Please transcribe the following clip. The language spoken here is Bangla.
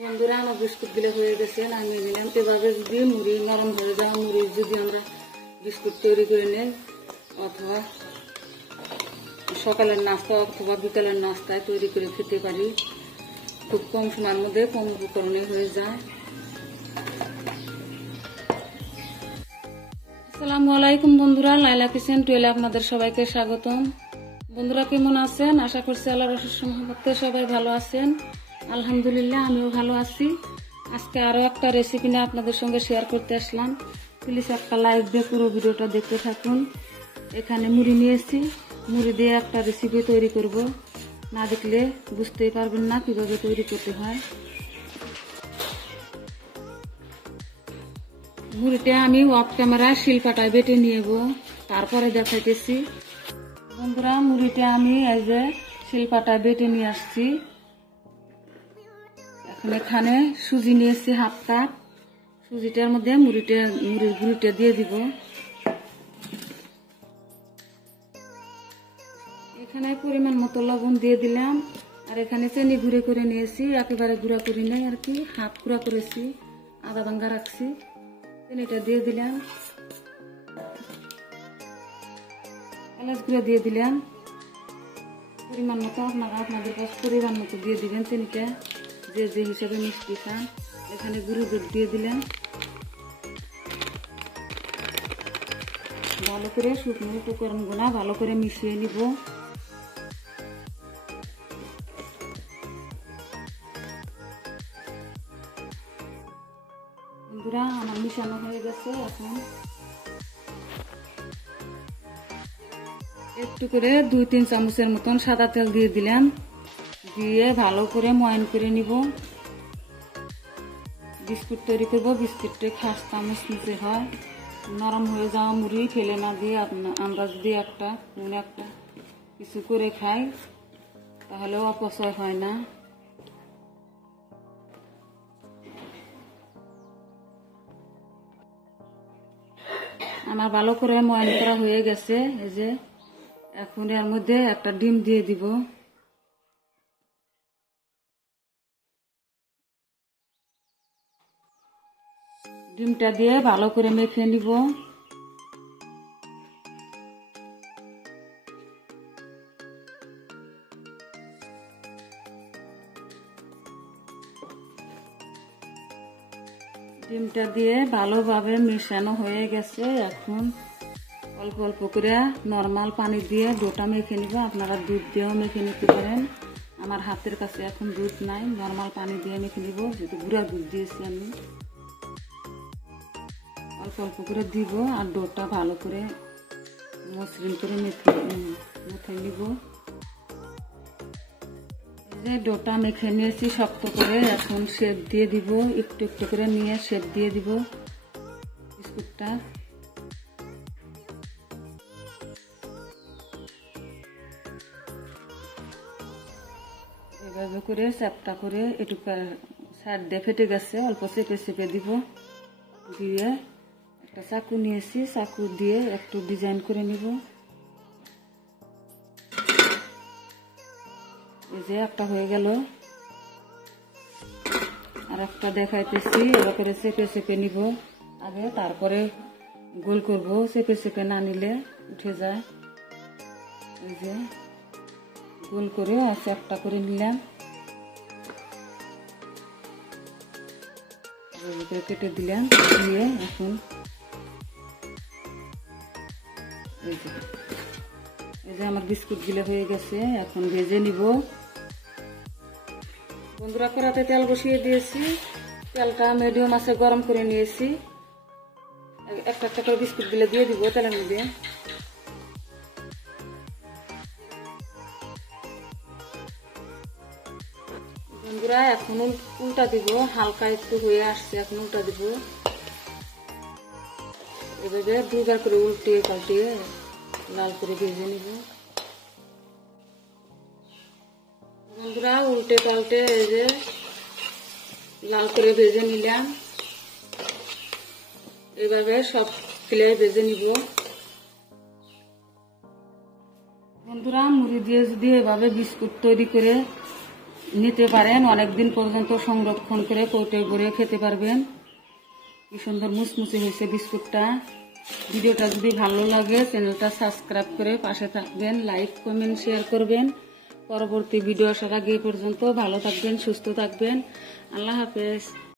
বন্ধুরা আমার বিস্কুট গুলো হয়ে গেছে, নামিয়ে নিলাম। এভাবে যদি মুড়ি নরম হয়ে যায়, মুড়ি যদি আমরা বিস্কুট তৈরি করে নেই অথবা সকালের নাস্তা অথবা বিকালের নাস্তায় তৈরি করে খেতে পারি, খুব কম সময়ের মধ্যে কম উপকরণে হয়ে যায়। আসসালামু আলাইকুম বন্ধুরা, লাইলা কিচেন টুয়েলে আপনাদের সবাইকে স্বাগতম। বন্ধুরা কেমন আছেন? আশা করছি আল্লাহর অশেষ রহমতে সবাই ভালো আছেন। আলহামদুলিল্লাহ আমিও ভালো আছি। আজকে আরো একটা রেসিপি নিয়ে আপনাদের সঙ্গে শেয়ার করতে আসলাম। প্লিজ একটা লাইক দিয়ে পুরো ভিডিওটা দেখতে থাকুন। এখানে মুড়ি নিয়েছি, মুড়ি দিয়ে একটা রেসিপি তৈরি করব। না দেখলে বুঝতেই পারবেন না কিভাবে তৈরি করতে হয়। মুড়িটা আমি অফ ক্যামেরা শিলপাটায় বেটে নিয়েব, তারপরে দেখাইতেছি। বন্ধুরা মুড়িটা আমি এই যে শিলপাটায় বেটে নিয়ে আসছি। এখন এখানে সুজি নিয়েছি হাফ কাপ। সুজিটার মধ্যে মুড়ির গুঁড়িটা দিয়ে দিব। এখানে পরিমাণ মতো লবণ দিয়ে দিলাম। আর এখানে চিনি গুঁড়ো করে নিয়েছি, একেবারে গুঁড়া করি নাই আর কি, হাফ গুঁড়া করেছি, আধা ভাঙ্গা রাখছি। চিনিটা দিয়ে দিলাম, এলাচ গুঁড়ো দিয়ে দিলাম পরিমাণ মতো। আপনাদের কাছে পরিমাণ মতো দিয়ে দিবেন চিনিটা, যে যে হিসাবে মিষ্টি খান। এখানে গুঁড়ো দুধ দিয়ে দিলাম। ভালো করে শুকনো উপকরণগুলো ভালো করে মিশিয়ে নিব। বন্ধুরা আমার মিশানো হয়ে গেছে। এখন একটু করে 2-3 চামচের মতন সাদা তেল দিয়ে দিলাম, দিয়ে ভালো করে ময়ান করে নিব। বিস্কুট তৈরি করবো, বিস্কুটটা খাস্তা মুচমুচে হয়। নরম হয়ে যাওয়া মুড়ি ফেলে না দিয়ে আমরা যদি একটা কিছু করে খাই তাহলেও অপচয় হয় না। আমার ভালো করে ময়ান করা হয়ে গেছে। এই যে এখন এর মধ্যে একটা ডিম দিয়ে দিব। ডিমটা দিয়ে ভালো করে মেখে নিব। ডিমটা দিয়ে ভালোভাবে মেশানো হয়ে গেছে। এখন অল্প অল্প করে নর্মাল পানি দিয়ে ডোটা মেখে নিব। আপনারা দুধ দিয়েও মেখে নিতে পারেন। আমার হাতের কাছে এখন দুধ নাই, নর্মাল পানি দিয়ে মেখে নিব, যেহেতু গুঁড়া দুধ দিয়েছি আমি। অল্প অল্প করে দিব আর ডোটা ভালো করে মসৃণ করে মেখে নিব। যে ডোটা মেখে নিয়েছি শক্ত করে, এখন শেপ দিয়ে দিব। একটু একটু করে নিয়ে শেপ দিয়ে দিব বিস্কুটটা। এভাবে করে চ্যাপটা করে একটু সাইড দিয়ে ফেটে গেছে, অল্প চেপে চেপে দিব। দিয়ে একটা চাকু নিয়েছি, চাকু দিয়ে একটু ডিজাইন করে নিব। এই যে একটা হয়ে গেল, আর একটা দেখাইতেছি। এবার করে চেপে চেপে নিব আগে, তারপরে গোল করব। চেপে চেপে না নিলে উঠে যায়। এই যে গোল করে আছে একটা করে নিলাম, কেটে দিলাম। দিয়ে এখন এই যে আমার বিস্কুট গুলো হয়ে গেছে, এখন ভেজে নিব। বন্ধুরা কড়াতে তেল বসিয়ে দিয়েছি, তেলটা মিডিয়াম আছে গরম করে নিয়েছি। একটা একটা করে বিস্কুট গুলো দিয়ে দিব তেলের মধ্যে। বন্ধুরা এখন উল্টা দিব, হালকা একটু হয়ে আসছে, এখন উল্টা দিব। এভাবে দুবার করে উল্টিয়ে পাল্টিয়ে লাল করে ভেজে নিব। বন্ধুরা উল্টে পাল্টে এই যে লাল করে ভেজে নিলাম। এইভাবে সব ফিলে ভেজে নিব। বন্ধুরা মুড়ি দিয়ে যদি এভাবে বিস্কুট তৈরি করে নিতে পারেন, অনেকদিন পর্যন্ত সংরক্ষণ করে কৌটোয় ভরে খেতে পারবেন। কি সুন্দর মুচমুচে হয়েছে বিস্কুটটা। ভিডিওটা যদি ভালো লাগে চ্যানেলটা সাবস্ক্রাইব করে পাশে থাকবেন, লাইক কমেন্ট শেয়ার করবেন। পরবর্তী ভিডিও আসার আগে পর্যন্ত ভালো থাকবেন, সুস্থ থাকবেন। আল্লাহ হাফেজ।